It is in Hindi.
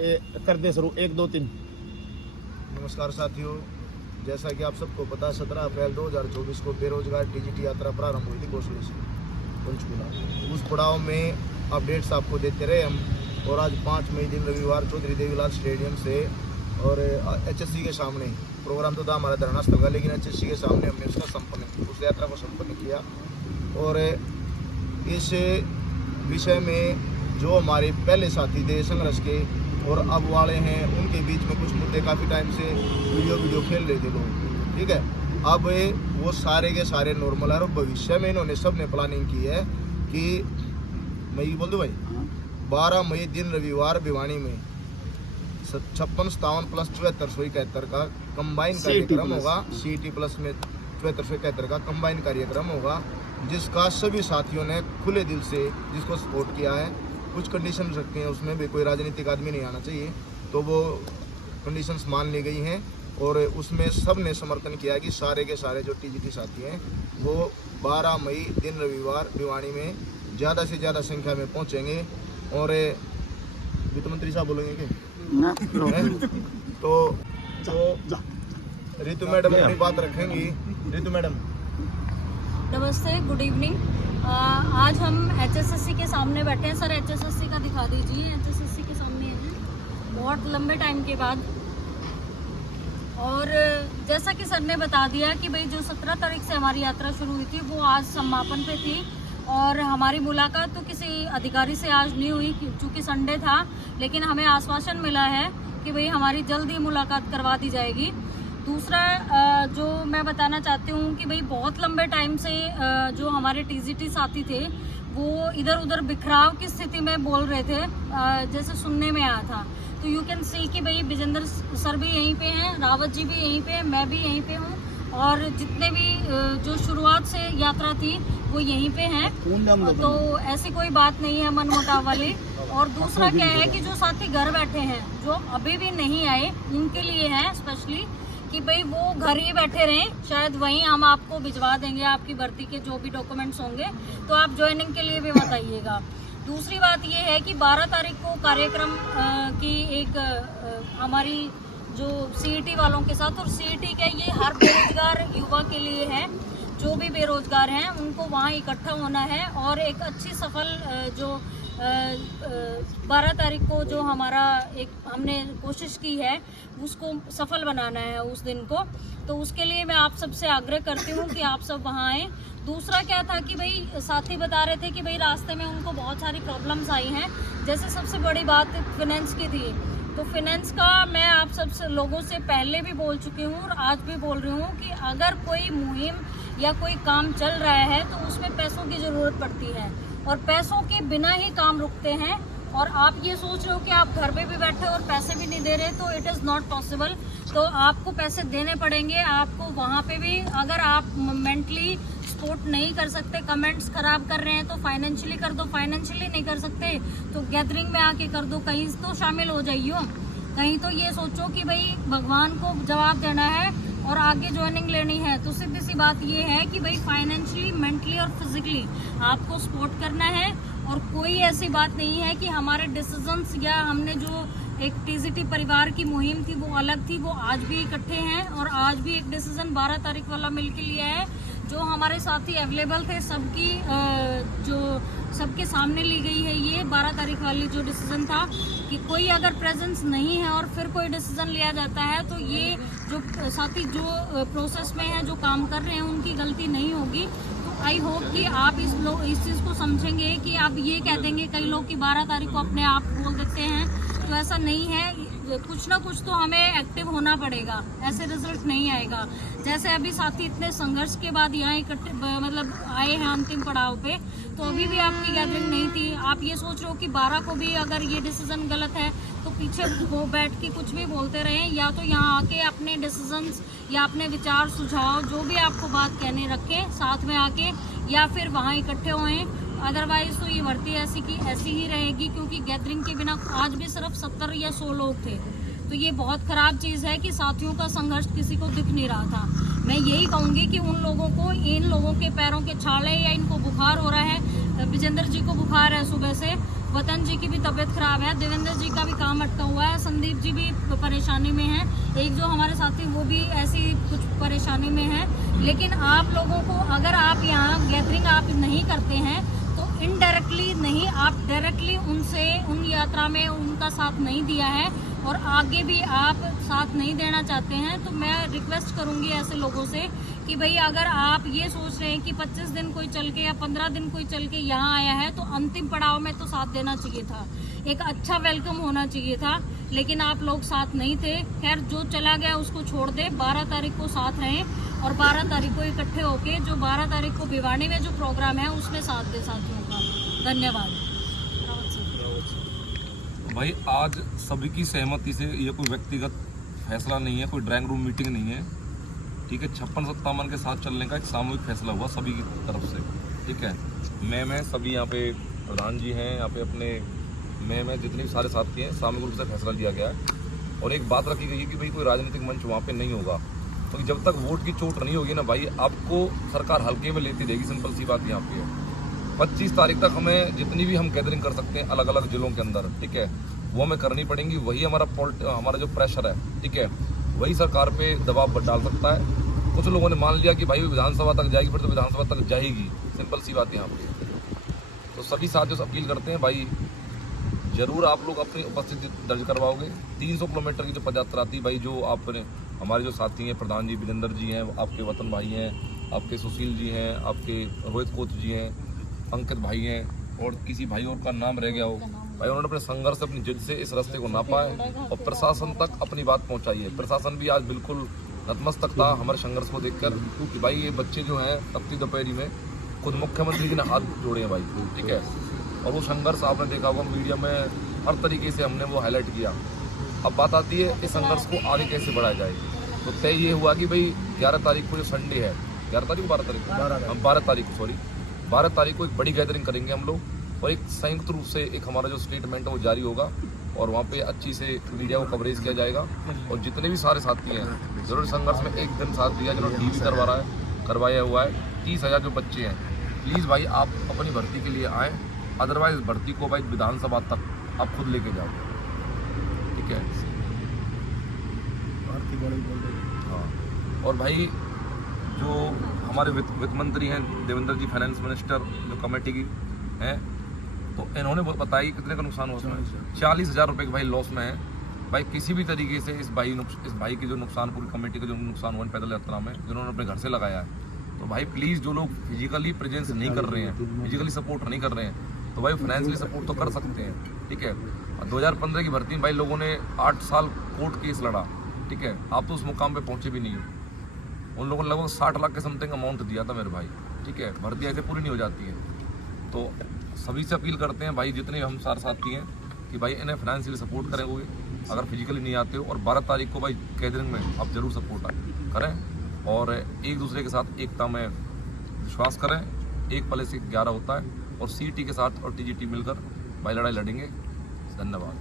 कर दे शुरू 1 2 3। नमस्कार साथियों, जैसा कि आप सबको पता 17 अप्रैल 2024 को बेरोजगार टीजीटी यात्रा प्रारंभ हुई थी घोषणा से पंचकूला। उस पड़ाव में अपडेट्स आपको देते रहे हम। और आज 5 मई दिन रविवार चौधरी देवीलाल स्टेडियम से और एचएससी के सामने प्रोग्राम तो था हमारा धरना स्थल का, लेकिन एचएससी के सामने हमने उस यात्रा को संपन्न किया। और इस विषय में जो हमारे पहले साथी थे संघर्ष के और अब वाले हैं, उनके बीच में कुछ मुद्दे काफ़ी टाइम से वीडियो खेल रहे थे लोग, ठीक है। अब वो सारे के सारे नॉर्मल है और भविष्य में इन्होंने सब ने प्लानिंग की है कि मैं बोल दूँ भाई 12 मई दिन रविवार भिवानी में 56, 57 प्लस 7471 का कंबाइन कार्यक्रम होगा। CET प्लस में 7471 का कंबाइन कार्यक्रम होगा, जिसका सभी साथियों ने खुले दिल से जिसको सपोर्ट किया है। कुछ कंडीशन रखते हैं उसमें भी, कोई राजनीतिक आदमी नहीं आना चाहिए, तो वो कंडीशंस मान ली गई हैं। और उसमें सब ने समर्थन किया है कि सारे के सारे जो टीजीटी साथी हैं वो 12 मई दिन रविवार भिवानी में ज़्यादा से ज़्यादा संख्या में पहुंचेंगे। और वित्त मंत्री साहब बोलेंगे कि तो रितु मैडम अपनी बात रखेंगी। रितु मैडम नमस्ते, गुड इवनिंग। आज हम HSSC के सामने बैठे हैं। सर HSSC का दिखा दीजिए। HSSC के सामने है बहुत लंबे टाइम के बाद। और जैसा कि सर ने बता दिया कि भाई जो 17 तारीख से हमारी यात्रा शुरू हुई थी वो आज समापन पे थी। और हमारी मुलाकात तो किसी अधिकारी से आज नहीं हुई क्योंकि संडे था, लेकिन हमें आश्वासन मिला है कि भाई हमारी जल्द ही मुलाकात करवा दी जाएगी। दूसरा जो मैं बताना चाहती हूँ कि भाई बहुत लंबे टाइम से जो हमारे टीजीटी साथी थे वो इधर उधर बिखराव की स्थिति में बोल रहे थे, जैसे सुनने में आया था। तो यू कैन सी कि भाई विजेंद्र सर भी यहीं पे हैं, रावत जी भी यहीं पे हैं, मैं भी यहीं पे हूँ, और जितने भी जो शुरुआत से यात्रा थी वो यहीं पे हैं। तो ऐसी कोई बात नहीं है मनमुटाव वाली। और दूसरा क्या है कि जो साथी घर बैठे हैं जो अभी भी नहीं आए, उनके लिए है स्पेशली कि भाई वो घर ही बैठे रहें, शायद वहीं हम आपको भिजवा देंगे आपकी भर्ती के जो भी डॉक्यूमेंट्स होंगे, तो आप ज्वाइनिंग के लिए भी मत आइएगा। दूसरी बात ये है कि 12 तारीख को कार्यक्रम की एक हमारी जो CET वालों के साथ, और CET क्या ये हर बेरोजगार युवा के लिए है, जो भी बेरोजगार हैं उनको वहाँ इकट्ठा होना है। और एक अच्छी सफल जो 12 तारीख को जो हमारा एक हमने कोशिश की है उसको सफल बनाना है उस दिन को। तो उसके लिए मैं आप सबसे आग्रह करती हूँ कि आप सब वहाँ आएँ। दूसरा क्या था कि भाई साथी बता रहे थे कि भाई रास्ते में उनको बहुत सारी प्रॉब्लम्स आई हैं, जैसे सबसे बड़ी बात फिनेंस की थी। तो फिनेंस का मैं आप सब लोगों से पहले भी बोल चुकी हूँ और आज भी बोल रही हूँ कि अगर कोई मुहिम या कोई काम चल रहा है तो उसमें पैसों की ज़रूरत पड़ती है, और पैसों के बिना ही काम रुकते हैं। और आप ये सोच रहे हो कि आप घर पे भी बैठे और पैसे भी नहीं दे रहे, तो इट इज़ नॉट पॉसिबल। तो आपको पैसे देने पड़ेंगे। आपको वहाँ पे भी अगर आप मेंटली सपोर्ट नहीं कर सकते, कमेंट्स खराब कर रहे हैं तो फाइनेंशियली कर दो, फाइनेंशियली नहीं कर सकते तो गैदरिंग में आके कर दो, कहीं तो शामिल हो जाइए। कहीं तो ये सोचो कि भाई भगवान को जवाब देना है और आगे ज्वाइनिंग लेनी है। तो सीधी सी बात ये है कि भाई फाइनेंशियली, मेंटली और फिजिकली आपको सपोर्ट करना है। और कोई ऐसी बात नहीं है कि हमारे डिसीजंस या हमने जो एक टीजीटी परिवार की मुहिम थी वो अलग थी, वो आज भी इकट्ठे हैं। और आज भी एक डिसीजन 12 तारीख वाला मिलके लिया है, जो हमारे साथी अवेलेबल थे सबकी जो सबके सामने ली गई है। ये 12 तारीख वाली जो डिसीजन था कि कोई अगर प्रेजेंस नहीं है और फिर कोई डिसीजन लिया जाता है तो ये जो साथी जो प्रोसेस में है, जो काम कर रहे हैं, उनकी गलती नहीं होगी। तो आई होप कि आप इस चीज़ को समझेंगे कि आप ये कह देंगे कई लोग कि 12 तारीख को अपने आप बोल देते हैं, तो ऐसा नहीं है। कुछ ना कुछ तो हमें एक्टिव होना पड़ेगा, ऐसे रिजल्ट नहीं आएगा। जैसे अभी साथी इतने संघर्ष के बाद यहाँ इकट्ठे मतलब आए हैं अंतिम पड़ाव पे, तो अभी भी आपकी गैदरिंग नहीं थी। आप ये सोच रहे हो कि 12 को भी अगर ये डिसीजन गलत है तो पीछे वो बैठ के कुछ भी बोलते रहें, या तो यहाँ आके अपने डिसीजंस या अपने विचार सुझाव जो भी आपको बात कहने रखें साथ में आके, या फिर वहाँ इकट्ठे होएं। अदरवाइज तो ये भर्ती ऐसी ही रहेगी, क्योंकि गैदरिंग के बिना आज भी सिर्फ 70 या 100 लोग थे। तो ये बहुत ख़राब चीज़ है कि साथियों का संघर्ष किसी को दिख नहीं रहा था। मैं यही कहूँगी कि उन लोगों को, इन लोगों के पैरों के छाले या इनको बुखार हो रहा है, विजेंद्र जी को बुखार है सुबह से, वतन जी की भी तबीयत खराब है, देवेंद्र जी का भी काम अटका हुआ है, संदीप जी भी परेशानी में है, एक जो हमारे साथी वो भी ऐसी कुछ परेशानी में है। लेकिन आप लोगों को, अगर आप यहाँ गैदरिंग आप नहीं करते हैं तो इनडायरेक्टली नहीं, आप डायरेक्टली उनसे, उन यात्रा में उनका साथ नहीं दिया है और आगे भी आप साथ नहीं देना चाहते हैं, तो मैं रिक्वेस्ट करूंगी ऐसे लोगों से कि भाई अगर आप ये सोच रहे हैं कि 25 दिन कोई चल के या 15 दिन कोई चल के यहाँ आया है तो अंतिम पड़ाव में तो साथ देना चाहिए था, एक अच्छा वेलकम होना चाहिए था, लेकिन आप लोग साथ नहीं थे। खैर जो चला गया उसको छोड़ दे, 12 तारीख को साथ रहें और 12 तारीख को इकट्ठे होके जो 12 तारीख को भिवानी में जो प्रोग्राम है उसमें साथ दे साथियों का। धन्यवाद। भाई आज सभी की सहमति से, ये कोई व्यक्तिगत फैसला नहीं है, कोई ड्राइंग रूम मीटिंग नहीं है, ठीक है। 56-57 के साथ चलने का एक सामूहिक फैसला हुआ सभी की तरफ से, ठीक है। मैं सभी यहाँ पे प्रधान जी हैं, यहाँ पे अपने मैं जितने भी सारे साथी हैं, सामूहिक रूप से फैसला लिया गया है और एक बात रखी गई है कि भाई कोई राजनीतिक मंच वहाँ पे नहीं होगा, तो जब तक वोट की चोट नहीं होगी ना भाई, आपको सरकार हल्के में लेती रहेगी। सिंपल सी बात यहाँ पे है। 25 तारीख तक हमें जितनी भी हम गैदरिंग कर सकते हैं अलग अलग जिलों के अंदर, ठीक है, वो हमें करनी पड़ेंगी। वही हमारा जो प्रेशर है, ठीक है, वही सरकार पे दबाव डाल सकता है। कुछ लोगों ने मान लिया कि भाई विधानसभा तक जाएगी, फिर तो विधानसभा तक जाएगी, सिंपल सी बात यहाँ पे। तो सभी साथियों से अपील करते हैं भाई, जरूर आप लोग अपनी उपस्थिति दर्ज करवाओगे। 300 किलोमीटर की जो पदयात्रा थी भाई, जो आपने, हमारे जो साथी हैं, प्रधान जी, विजेंद्र जी हैं, आपके वतन भाई हैं, आपके सुशील जी हैं, आपके रोहित कोच जी हैं, अंकित भाई हैं, और किसी भाई और का नाम रह गया हो भाई, उन्होंने अपने संघर्ष से, अपनी जिद से इस रास्ते को नापा है और प्रशासन तक अपनी बात पहुंचाई है। प्रशासन भी आज बिल्कुल नतमस्तक था हमारे संघर्ष को देखकर कि भाई ये बच्चे जो हैं तपती दोपहरी में खुद मुख्यमंत्री जी ने हाथ जोड़े हैं भाई, ठीक है। और वो संघर्ष आपने देखा होगा मीडिया में, हर तरीके से हमने वो हाईलाइट किया। अब बात आती है इस संघर्ष को आगे कैसे बढ़ाया जाए। तो तय ये हुआ कि भाई 11 तारीख को जो संडे है, 11 तारीख को 12 तारीख को, हम 12 तारीख को, सॉरी 12 तारीख को एक बड़ी गैदरिंग करेंगे हम लोग, और एक संयुक्त रूप से एक हमारा जो स्टेटमेंट है वो जारी होगा और वहाँ पे अच्छी से मीडिया को कवरेज किया जाएगा। और जितने भी सारे साथी हैं, जरूर संघर्ष में एक दिन साथ दिया, जिन्होंने टीवी करवाया हुआ है, 30,000 जो बच्चे हैं, प्लीज़ भाई आप अपनी भर्ती के लिए आएँ, अदरवाइज भर्ती को भाई विधानसभा तक आप खुद लेके जाओ, ठीक है। हाँ, और भाई जो हमारे वित्त मंत्री हैं देवेंद्र जी, फाइनेंस मिनिस्टर जो कमेटी की हैं, तो इन्होंने बताया कितने का नुकसान हुआ उसमें, 40,000 रुपये के भाई लॉस में है भाई। किसी भी तरीके से इस भाई की जो नुकसान, पूरी कमेटी का जो नुकसान हुआ पैदल यात्रा में, जिन्होंने अपने घर से लगाया है, तो भाई प्लीज़ जो लोग फिजिकली प्रेजेंस नहीं कर रहे हैं, फिजिकली सपोर्ट नहीं कर रहे हैं, तो भाई फाइनेंशियली सपोर्ट तो कर सकते हैं, ठीक है। 2015 की भर्ती में भाई लोगों ने 8 साल कोर्ट केस लड़ा, ठीक है। आप तो उस मुकाम पे पहुंचे भी नहीं हो। उन लोगों ने लगभग 60 लाख के समथिंग अमाउंट दिया था मेरे भाई, ठीक है। भर्ती ऐसे पूरी नहीं हो जाती है। तो सभी से अपील करते हैं भाई, जितने हम सारे साथी हैं, कि भाई इन्हें फाइनेंशियली सपोर्ट करें हुए, अगर फिजिकली नहीं आते हो, और 12 तारीख को भाई गैदरिंग में आप ज़रूर सपोर्ट करें और एक दूसरे के साथ एकता में विश्वास करें। एक पले से 11 होता है, और CT के साथ और TGT मिलकर भाई लड़ाई लड़ेंगे। धन्यवाद।